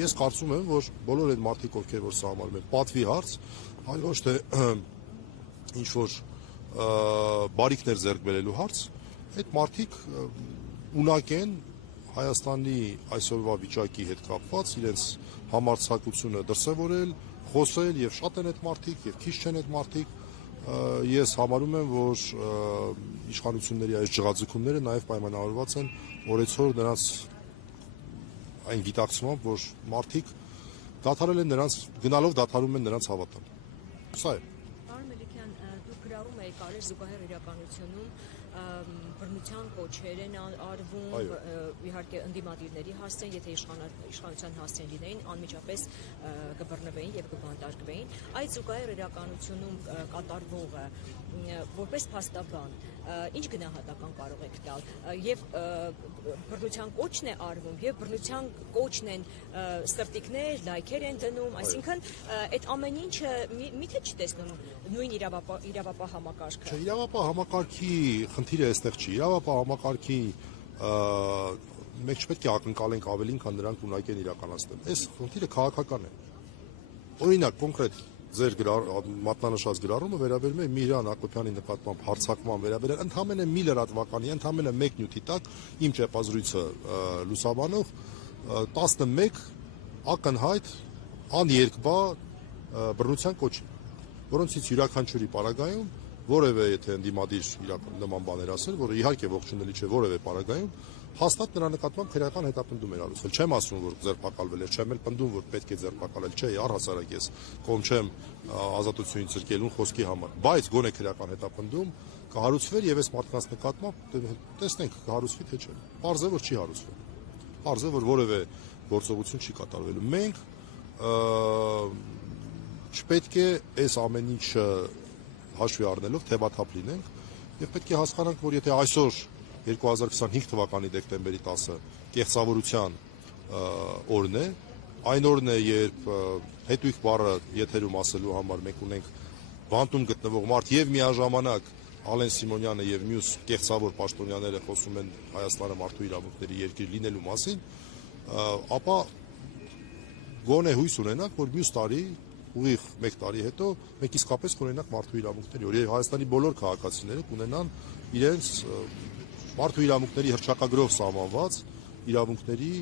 ես կարծում եմ, որ բոլոր այդ մարդիկ, ովքեր որ սահմանում են պատվի հարց, այլ ոչ թե ինչ-որ բարիքներ ձեռք բերելու հարց, այդ մարդիկ ունակ են Հայաստանի այսօրվա վիճակի հետ կապված իրենց համարձակությունը դրսևորել, խոսել եւ շատ են այդ մարդիկ եւ քիչ չեն այդ մարդիկ ես համարում եմ որ իշխանությունների այս ջղաձգումները նաեւ պայմանավորված են օրեցօր նրանց այն գիտակցմամբ որ մարդիկ դադարել են նրանց գնալով դադարում են նրանց հավատալ սա է Պարոն Մելիքյան դուք գրառում եք արել զուգահեռ իրականությունում բռնության կոչեր են արվում իհարկե ընդդիմադիրների հասցեն, եթե իշխանության հասցեն լինեին, անմիջապես կբռնվեին եւ կբանտարկվեին։ Այդ զուգահեռ իրականությունում կատարվողը որպես փաստաբան ինչ գնահատական կարող եք տալ եւ բռնության կոչն է արվում եւ բռնության կոչն են սրտիկներ, լայքեր են դնում, այսինքն այդ ամեն ինչը միթե չտեսնում նույն իրավապահ համակարգը։ Չէ, իրավապահ համակարգի խնդիրը այստեղ չի։ Իրավապահ համակարգի մենք չպետք է ակնկալենք ավելին, քան նրանք ունակ են իրականացնել։ Այս խնդիրը քաղաքական է։ Օրինակ, կոնկրետ ձեր մատնանշած գրառումը վերաբերում է Միհրան Հակոբյանի նկատմամբ հարձակման վերաբերյալ ընդամենը մի լրատվականի, ընդամենը մեկ նյութի տակ իմ ճեպազրույցը լուսաբանող 11 ակնհայտ աներկբա բռնության կոչի, որոնցից յուրաքանչյուրի պարագայում որևէ եթե ընդդիմադիր նման բաներ ասել, որը իհարկե ողջունելի չէ որևէ պարագայում, հաստատ նրա նկատմամբ քրեական հետապնդում էր արել։ Չեմ ասում, որ ձերբակալվել էր, չեմ էլ պնդում, որ պետք է ձերբակալել, չէ, առհասարակ ես կողմ չեմ ազատությունից զրկելուն խոսքի համար, բայց գոնե քրեական հետապնդում կհարուցվեր եւ այս մարդկանց նկատմամբ տեսնենք կհարուցվի թե չէ։ Պարզ է, որ չի հարուցվել։ Պարզ է, որ որևէ գործողություն չի կատարվելու։ Մենք չպետք է այս ամեն ինչը հաշվի առնելով թեվաթափ լինենք եւ պետք է հասկանանք, որ եթե այսօր 2025 թվականի դեկտեմբերի 10-ը կեղծավորության օրն է, այն օրն է, երբ հետույք բառը եթերում ասելու համար մենք ունենք բանտում գտնվող մարդ եւ միաժամանակ Ալեն Սիմոնյանը եւ մյուս կեղծավոր պաշտոնյաները խոսում են Հայաստանը մարդու իրավունքների երկիր լինելու մասին, ապա գոնե հույս ունենանք, որ մյուս տարի ուղիղ 1 տարի հետո մենք իսկապես կունենանք մարդու իրավունքների օր եւ Հայաստանի բոլոր քաղաքացիները կունենան իրենց մարդու իրավունքների հռչակագրով սահմանված իրավունքների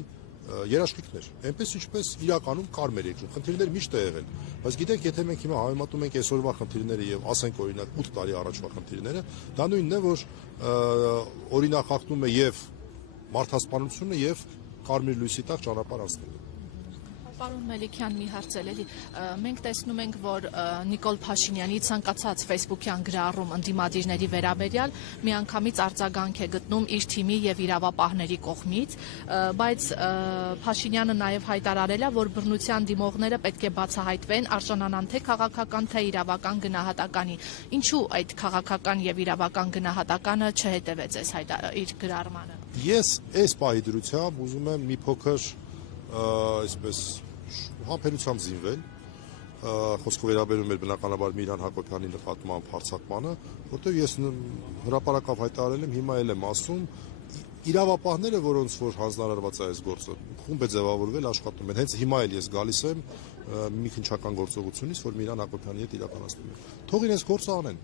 երաշխիքներ, այնպես ինչպես իրականում կար մեր երկրում։ Խնդիրներ միշտ է եղել, բայց գիտեք, եթե մենք հիմա համեմատում ենք այսօրվա խնդիրները եւ ասենք օրինակ 8 տարի առաջվա խնդիրները, դա նույնն է, որ օրինախախտում է եւ մարդասպանությունը եւ կարմիր լույսի տակ ճանապարհ անցնելը։ Պարոն Մելիքյան, մի հարց էլի, մենք տեսնում ենք, որ Նիկոլ Փաշինյանի ցանկացած ֆեյսբուքյան գրառում ընդդիմադիրների վերաբերյալ միանգամից արձագանք է գտնում իր թիմի եւ իրավապահների կողմից, բայց Փաշինյանը նաեւ հայտարարել է, որ բռնության դիմողները պետք է բացահայտվեն, արժանանան թե քաղաքական, թե իրավական գնահատականի։ Ինչու այդ քաղաքական եւ իրավական գնահատականը չհետևեց իր գրառմանը։ Ես այս պահի դրությամբ ուզում եմ մի փոքր այսպես համբերությամբ զինվել, խոսքը վերաբերում էր բնականաբար Միհրան Հակոբյանի նկատմամբ հարձակմանը, որտեղ ես հրապարակավ հայտարարել եմ, հիմա էլ եմ ասում, իրավապահները, որոնց որ հանձնարարված է այս գործը, խումբ է ձևավորվել, աշխատում են։ Հենց հիմա էլ ես գալիս եմ մի քննչական գործողությունից, որ Միհրան Հակոբյանի հետ իրականացնում են։ Թող իրենց գործը անեն։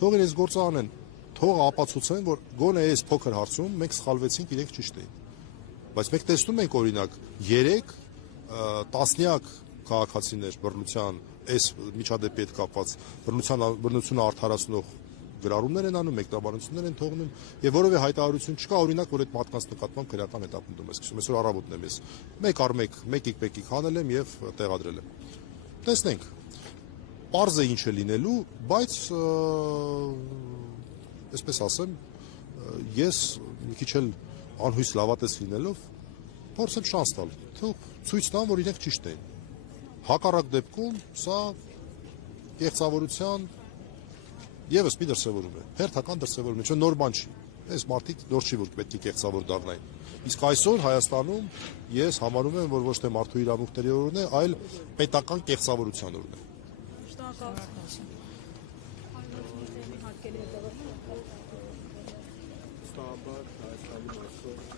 Թող իրենց գործը անեն։ Թող ապացուցեն, որ գոնե այս փոքր հարցում մենք սխալվեցինք, իրենք ճիշտ էին։ Բայց մենք տեսնում ենք օրինակ 3 տասնյակ քաղաքացիներ բռնության այս միջադեպի հետ կապված բռնությունը արդարացնող գրառումներ են անում, մեկնաբանություններ են թողնում եւ որևէ հայտարարություն չկա օրինակ որ այդ մարդկանց նկատմամբ քրեական հետապնդում է սկսում։ Այսօր առավոտն եմ ես 1 առ 1 մեկիկ հանել եմ եւ տեղադրել եմ։ Տեսնենք։ Պարզ է ինչ է լինելու, բայց այսպես ասեմ, ես մի քիչ էլ անհույս լավատես լինելով փորձեմ շանս տալ, թող ցույց տան, որ իրենք ճիշտ էին։ Հակառակ դեպքում սա կեղծավորության եւս մի դրսևորում է, հերթական դրսևորում է, չէ՞ նոր բան չի։ Այս մարդիկ նոր չի որ պետք է կեղծավոր դառնային։ Իսկ այսօր Հայաստանում ես համարում եմ, որ ոչ թե մարդու իրավունքների օրն է, այլ պետական կեղծավորության օրն է։ Շնորհակալություն։ Ստաբար Հայաստանի մասով